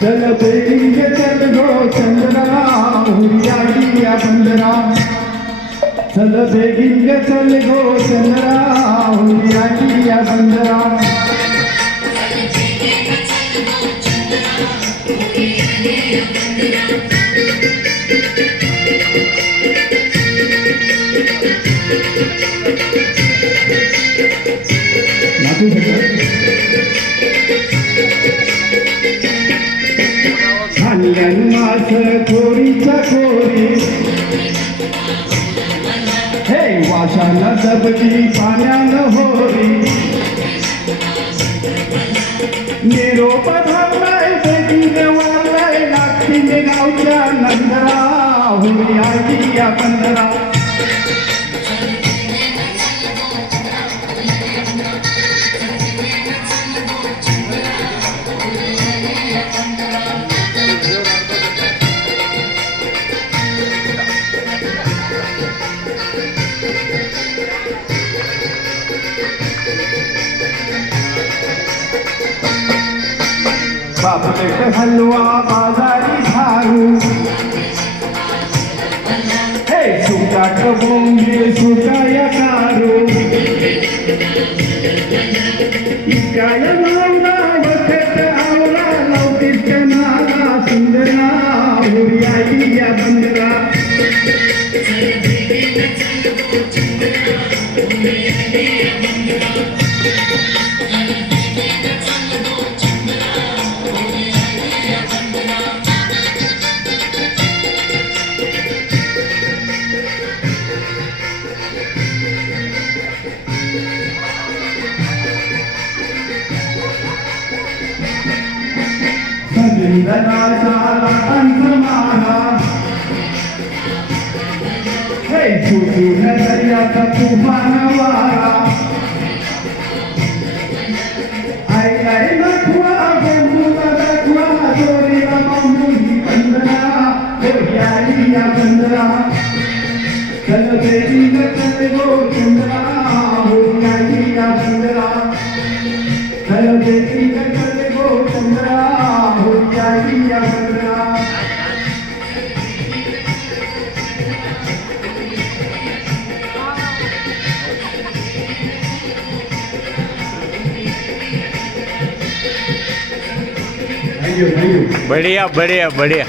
चल बेरिंग चल गो चंद्रा हुरिया बंदरा चल बेगिंग चल गो चंद्रा हुरिया बंदरा खानगन मास खोरीच्या खोरी हे वाशाला दबली पाण्यानं होरी निरोप धावलाय बेगीने वारलाय लागतीने गावच्या नंदरा होरी आली या बंदरा बापलेट हलवा बाजारी धारू हे सुकाट बोंबे सुकाया कारू इकाय मावला वखत आवला लौकिक नाला सुंदरा हुरियाई या बंदरा इंद्राचा अंतमारा हे सुटून दर्याचा तुफान वारा ऐकाय नखवा बंधूला दाखवा दोरीला बांधून बंदरा होरियाली या बंदरा चल बेरिंग चल गो चंद्रा होरियाली या बंदरा चल बेरिंग चल गो चंद्रा होरियाली या बंदरा बढ़िया बढ़िया बढ़िया।